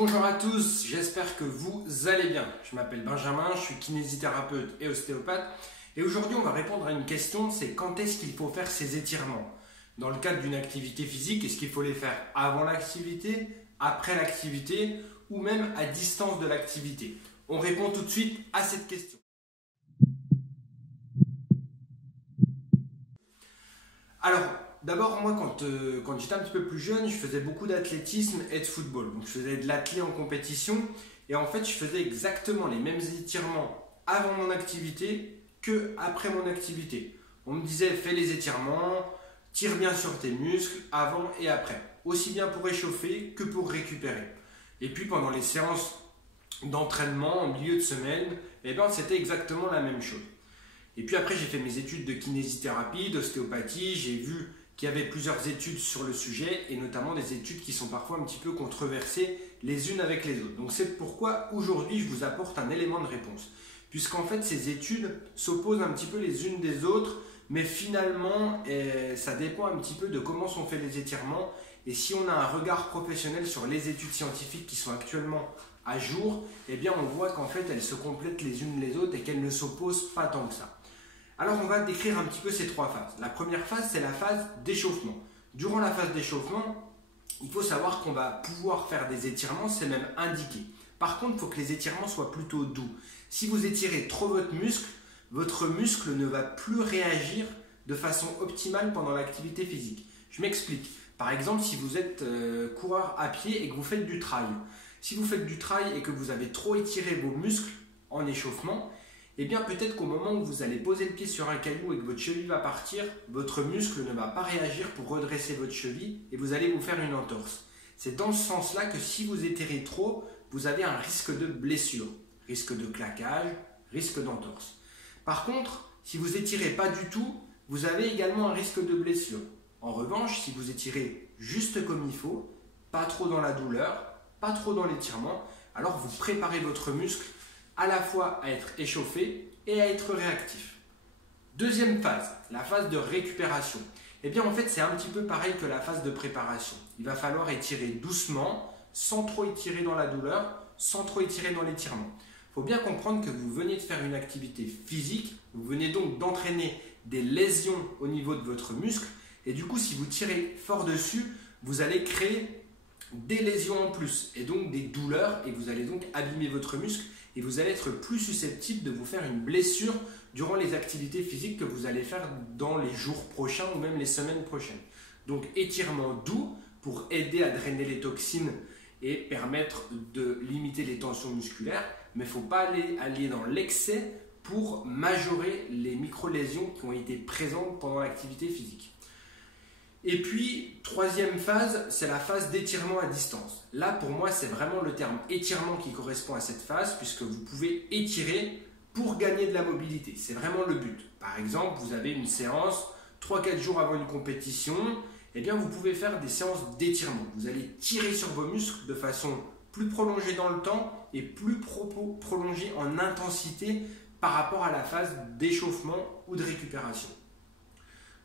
Bonjour à tous, j'espère que vous allez bien. Je m'appelle Benjamin, je suis kinésithérapeute et ostéopathe. Et aujourd'hui, on va répondre à une question, c'est quand est-ce qu'il faut faire ces étirements? Dans le cadre d'une activité physique, est-ce qu'il faut les faire avant l'activité, après l'activité ou même à distance de l'activité? On répond tout de suite à cette question. Alors, d'abord, moi, quand j'étais un petit peu plus jeune, je faisais beaucoup d'athlétisme et de football. Donc, je faisais de l'athlé en compétition. Et en fait, je faisais exactement les mêmes étirements avant mon activité que après mon activité. On me disait, fais les étirements, tire bien sur tes muscles avant et après. Aussi bien pour réchauffer que pour récupérer. Et puis, pendant les séances d'entraînement en milieu de semaine, c'était exactement la même chose. Et puis après, j'ai fait mes études de kinésithérapie, d'ostéopathie. J'ai vu qu'il y avait plusieurs études sur le sujet et notamment des études qui sont parfois un petit peu controversées les unes avec les autres. Donc c'est pourquoi aujourd'hui, je vous apporte un élément de réponse. Puisqu'en fait, ces études s'opposent un petit peu les unes des autres, mais finalement, ça dépend un petit peu de comment sont faits les étirements. Et si on a un regard professionnel sur les études scientifiques qui sont actuellement à jour, on voit qu'en fait, elles se complètent les unes les autres et qu'elles ne s'opposent pas tant que ça. Alors on va décrire un petit peu ces trois phases. La première phase, c'est la phase d'échauffement. Durant la phase d'échauffement, il faut savoir qu'on va pouvoir faire des étirements, c'est même indiqué. Par contre, il faut que les étirements soient plutôt doux. Si vous étirez trop votre muscle ne va plus réagir de façon optimale pendant l'activité physique. Je m'explique. Par exemple, si vous êtes coureur à pied et que vous faites du trail. Si vous faites du trail et que vous avez trop étiré vos muscles en échauffement, peut-être qu'au moment où vous allez poser le pied sur un caillou et que votre cheville va partir, votre muscle ne va pas réagir pour redresser votre cheville et vous allez vous faire une entorse. C'est dans ce sens-là que si vous étirez trop, vous avez un risque de blessure, risque de claquage, risque d'entorse. Par contre, si vous étirez pas du tout, vous avez également un risque de blessure. En revanche, si vous étirez juste comme il faut, pas trop dans la douleur, pas trop dans l'étirement, alors vous préparez votre muscle à la fois à être échauffé et à être réactif. Deuxième phase, la phase de récupération. C'est un petit peu pareil que la phase de préparation. Il va falloir étirer doucement, sans trop étirer dans la douleur, sans trop étirer dans l'étirement. Il faut bien comprendre que vous venez de faire une activité physique, vous venez donc d'entraîner des lésions au niveau de votre muscle et du coup, si vous tirez fort dessus, vous allez créer des lésions en plus et donc des douleurs et vous allez donc abîmer votre muscle et vous allez être plus susceptible de vous faire une blessure durant les activités physiques que vous allez faire dans les jours prochains ou même les semaines prochaines. Donc étirement doux pour aider à drainer les toxines et permettre de limiter les tensions musculaires, mais il ne faut pas aller dans l'excès pour majorer les micro-lésions qui ont été présentes pendant l'activité physique. Et puis, troisième phase, c'est la phase d'étirement à distance. Là, pour moi, c'est vraiment le terme étirement qui correspond à cette phase, puisque vous pouvez étirer pour gagner de la mobilité. C'est vraiment le but. Par exemple, vous avez une séance 3-4 jours avant une compétition, vous pouvez faire des séances d'étirement. Vous allez tirer sur vos muscles de façon plus prolongée dans le temps et plus prolongée en intensité par rapport à la phase d'échauffement ou de récupération.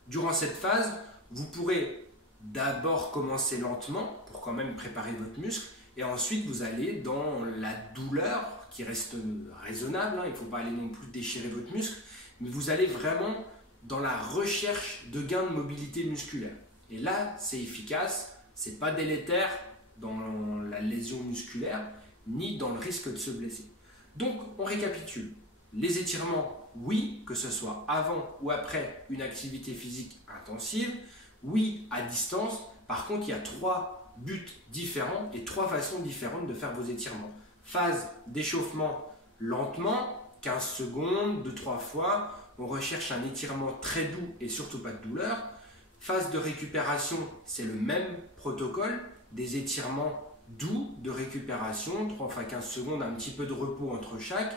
Durant cette phase, vous pourrez d'abord commencer lentement pour quand même préparer votre muscle et ensuite vous allez dans la douleur qui reste raisonnable, il ne faut pas aller non plus déchirer votre muscle, mais vous allez vraiment dans la recherche de gains de mobilité musculaire. Et là, c'est efficace, ce n'est pas délétère dans la lésion musculaire ni dans le risque de se blesser. Donc, on récapitule. Les étirements, oui, que ce soit avant ou après une activité physique intensive. Oui, à distance. Par contre, il y a 3 buts différents et 3 façons différentes de faire vos étirements. Phase d'échauffement lentement, 15 secondes, 2-3 fois. On recherche un étirement très doux et surtout pas de douleur. Phase de récupération, c'est le même protocole. Des étirements doux de récupération, 3 fois 15 secondes, un petit peu de repos entre chaque,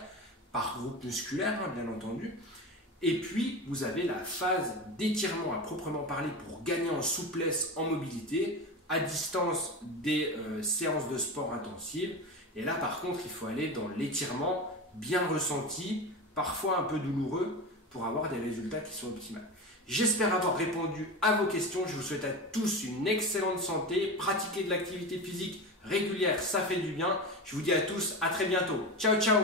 par groupe musculaire, bien entendu. Et puis, vous avez la phase d'étirement à proprement parler pour gagner en souplesse, en mobilité, à distance des séances de sport intensives. Et là, par contre, il faut aller dans l'étirement bien ressenti, parfois un peu douloureux, pour avoir des résultats qui sont optimaux. J'espère avoir répondu à vos questions. Je vous souhaite à tous une excellente santé. Pratiquez de l'activité physique régulière, ça fait du bien. Je vous dis à tous, à très bientôt. Ciao, ciao!